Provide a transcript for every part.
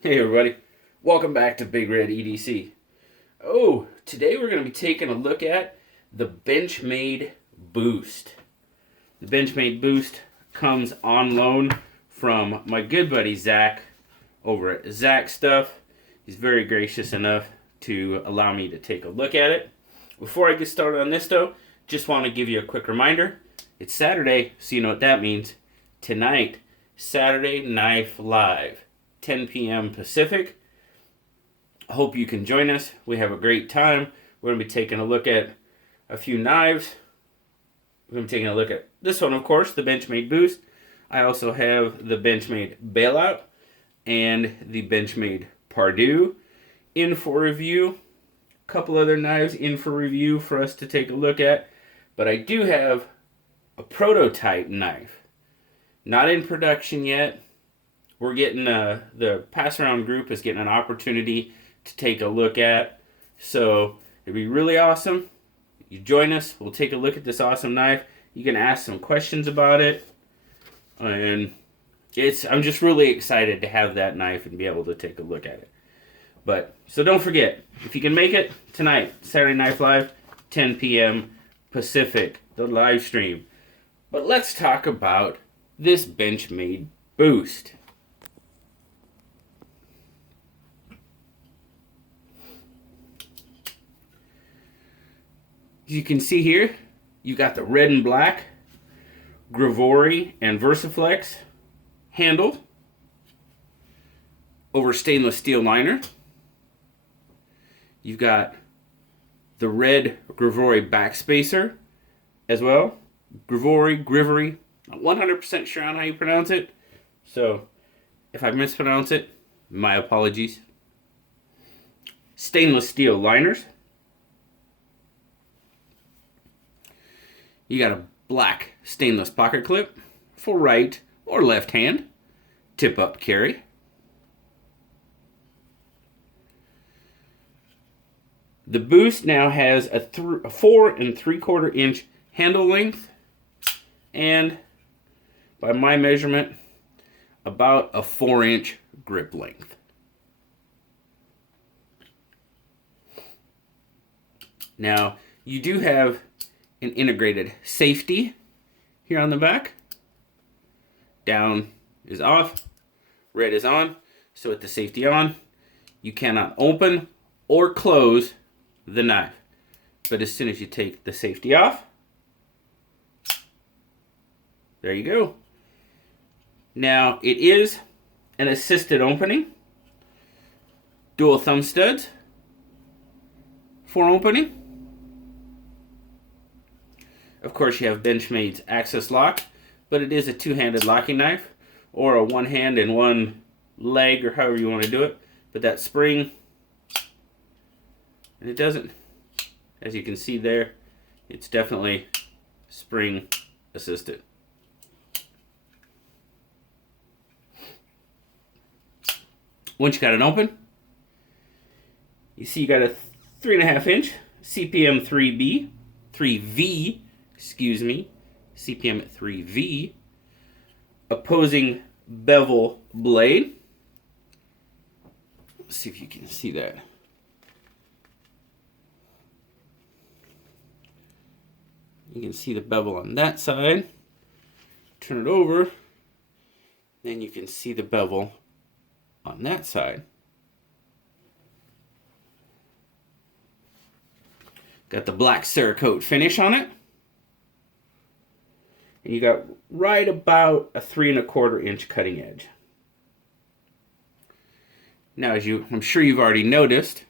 Hey everybody, welcome back to Big Red EDC. Oh, today we're going to be taking a look at the Benchmade Boost. The Benchmade Boost comes on loan from my good buddy Zach over at Zach Stuff. He's very gracious enough to allow me to take a look at it. Before I get started on this though, just want to give you a quick reminder. It's Saturday, so you know what that means. Tonight, Saturday Knife Live. 10 p.m. Pacific. I hope you can join us. We have a great time. We're going to be taking a look at a few knives. We're going to be taking a look at this one, of course, the Benchmade Boost. I also have the Benchmade Bailout and the Benchmade Pardue in for review. A couple other knives in for review for us to take a look at. But I do have a prototype knife. Not in production yet. We're getting the pass around group is getting an opportunity to take a look at. So it'd be really awesome. You join us. We'll take a look at this awesome knife. You can ask some questions about it. And I'm just really excited to have that knife and be able to take a look at it. But so don't forget, if you can make it tonight, Saturday Knife Live, 10 p.m. Pacific, the live stream. But let's talk about this Benchmade Boost. As you can see here, you got the red and black Gravory and Versaflex handle over stainless steel liner. You've got the red Gravory backspacer as well. Grivory, not 100% sure on how you pronounce it. So if I mispronounce it, my apologies. Stainless steel liners. You got a black stainless pocket clip for right or left hand, tip up carry. The Boost now has a 4 3/4 inch handle length and, by my measurement, about a 4-inch grip length. Now, you do have an integrated safety here on the back. Down is off, red is on. So with the safety on, you cannot open or close the knife. But as soon as you take the safety off, there you go. Now it is an assisted opening. Dual thumb studs for opening. Of course, you have Benchmade's access lock, but it is a two-handed locking knife, or a one hand and one leg, or however you want to do it. But that spring, and it doesn't, as you can see there, it's definitely spring assisted. Once you got it open, you see you got a 3.5 inch CPM 3V, CPM at 3V, opposing bevel blade. Let's see if you can see that. You can see the bevel on that side. Turn it over, then you can see the bevel on that side. Got the black Cerakote finish on it. And you got right about a 3 1/4 inch cutting edge. Now, I'm sure you've already noticed,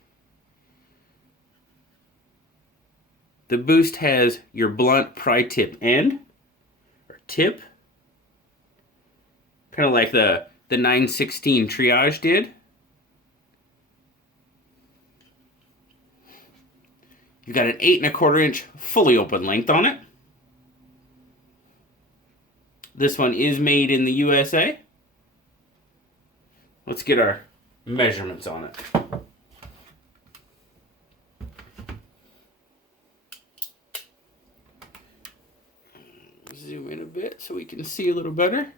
the Boost has your blunt pry tip end, or tip, kind of like the 916 Triage did. You've got an 8 1/4 inch fully open length on it. This one is made in the USA. Let's get our measurements on it. Zoom in a bit so we can see a little better.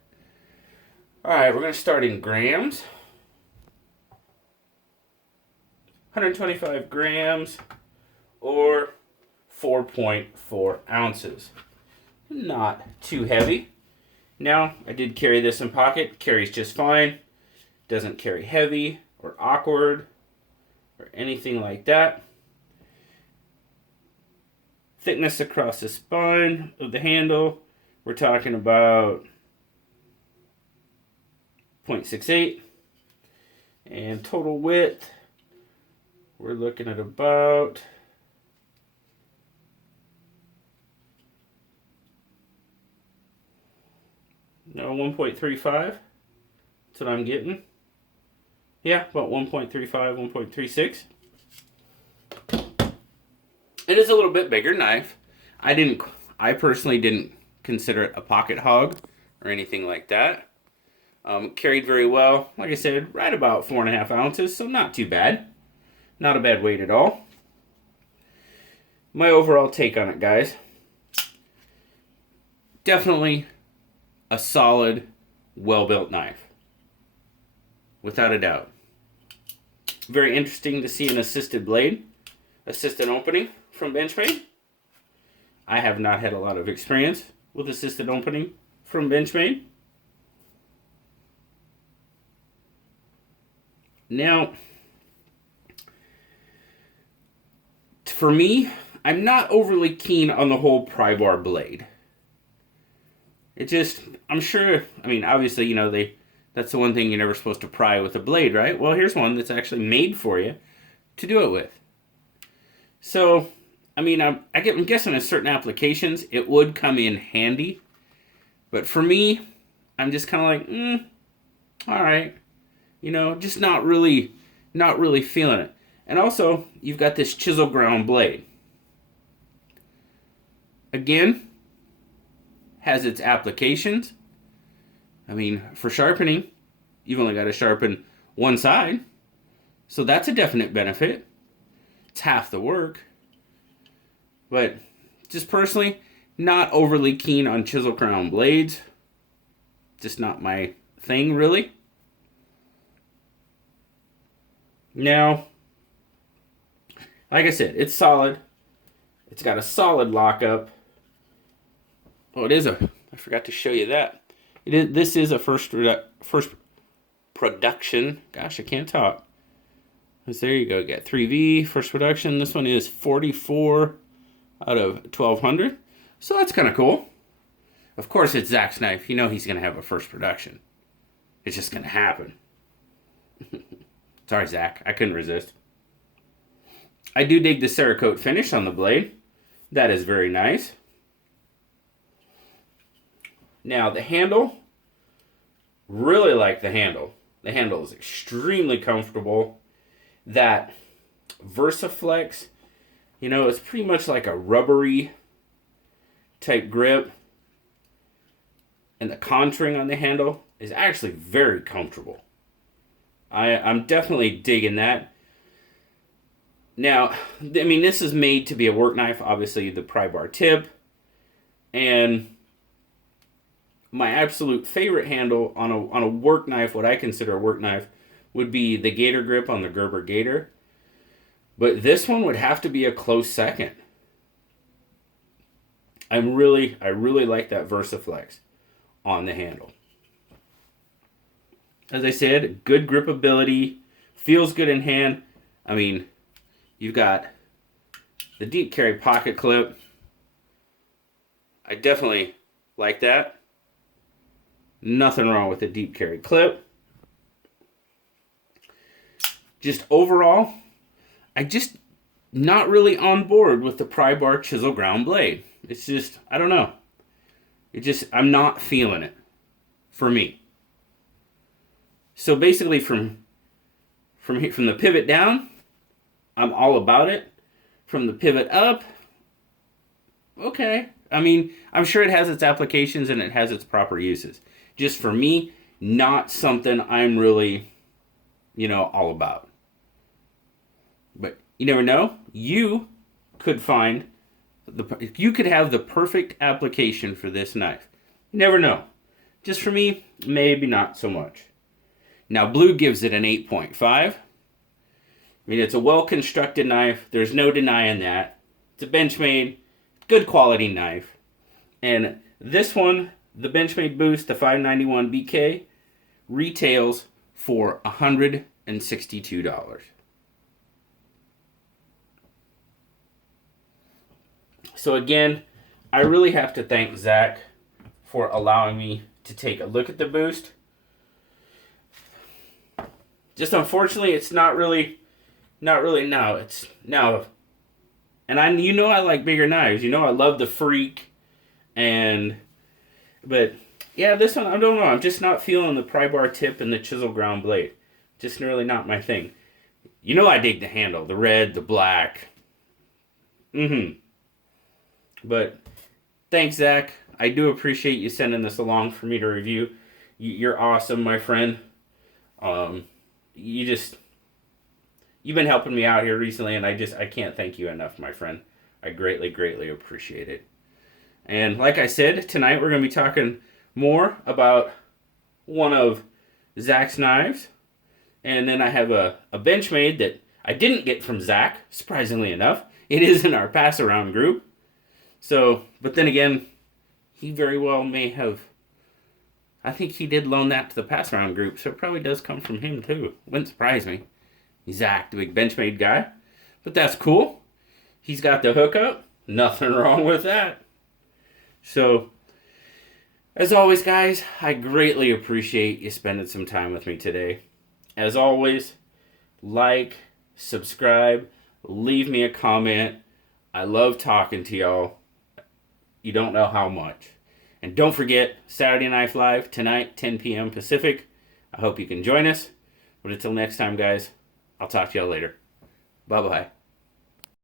Alright, we're going to start in grams. 125 grams, or 4.4 ounces. Not too heavy. Now, I did carry this in pocket. Carries just fine. Doesn't carry heavy or awkward or anything like that. Thickness across the spine of the handle, we're talking about 0.68. And total width, we're looking at about no 1.35. That's what I'm getting. Yeah, about 1.35, 1.36. It is a little bit bigger knife. I personally didn't consider it a pocket hog or anything like that. Carried very well. Like I said, right about 4.5 ounces, so not too bad. Not a bad weight at all. My overall take on it, guys. Definitely a solid, well-built knife. Without a doubt. Very interesting to see an assisted blade, assisted opening from Benchmade. I have not had a lot of experience with assisted opening from Benchmade. Now, for me, I'm not overly keen on the whole pry bar blade. It just, I'm sure, I mean, obviously, you know, that's the one thing you're never supposed to pry with a blade, right? Well, here's one that's actually made for you to do it with. So, I mean, I'm guessing in certain applications it would come in handy. But for me, I'm just kind of like, all right. You know, just not really feeling it. And also, you've got this chisel ground blade. Again, has its applications. I mean, for sharpening, you've only got to sharpen one side. So that's a definite benefit. It's half the work. But just personally, not overly keen on chisel crown blades. Just not my thing, really. Now, like I said, it's solid. It's got a solid lockup. Oh, I forgot to show you that. This is a first production. Gosh, I can't talk. There you go. You got 3V, first production. This one is 44 out of 1200. So that's kind of cool. Of course, it's Zach's knife. You know he's going to have a first production. It's just going to happen. Sorry, Zach. I couldn't resist. I do dig the Cerakote finish on the blade. That is very nice. Now, the handle. Really like the handle. The handle is extremely comfortable. That VersaFlex, you know, it's pretty much like a rubbery type grip. And the contouring on the handle is actually very comfortable. I'm definitely digging that. Now, I mean, this is made to be a work knife. Obviously, the pry bar tip. And my absolute favorite handle on a work knife, what I consider a work knife, would be the Gator grip on the Gerber Gator. But this one would have to be a close second. I really like that VersaFlex on the handle. As I said, good gripability, feels good in hand. I mean, you've got the deep carry pocket clip. I definitely like that. Nothing wrong with the deep carry clip. Just overall, I just not really on board with the pry bar chisel ground blade. It's just, I don't know. I'm not feeling it for me. So basically from the pivot down, I'm all about it. From the pivot up, okay. I mean, I'm sure it has its applications and it has its proper uses. Just for me, not something I'm really, all about. But you never know. You could have the perfect application for this knife. You never know. Just for me, maybe not so much. Now, Blue gives it an 8.5. I mean, it's a well-constructed knife. There's no denying that. It's a Benchmade, good quality knife. And this one, the Benchmade Boost, the 591 BK, retails for $162. So again, I really have to thank Zach for allowing me to take a look at the Boost. Just unfortunately, it's not really now. It's now, and I like bigger knives. You know I love the Freak, but yeah, this one I don't know. I'm just not feeling the pry bar tip and the chisel ground blade. Just really not my thing. You know I dig the handle, the red, the black. But thanks, Zach. I do appreciate you sending this along for me to review. You're awesome, my friend. You've been helping me out here recently, and I can't thank you enough, my friend. I greatly appreciate it. And like I said, tonight we're going to be talking more about one of Zach's knives. And then I have a Benchmade that I didn't get from Zach, surprisingly enough. It is in our pass-around group. So, but then again, he very well may have... I think he did loan that to the pass-around group, so it probably does come from him too. Wouldn't surprise me. Zach, the big Benchmade guy. But that's cool. He's got the hookup. Nothing wrong with that. So, as always, guys, I greatly appreciate you spending some time with me today. As always, like, subscribe, leave me a comment. I love talking to y'all. You don't know how much. And don't forget, Saturday Knife Live, tonight, 10 p.m. Pacific. I hope you can join us. But until next time, guys, I'll talk to y'all later. Bye-bye.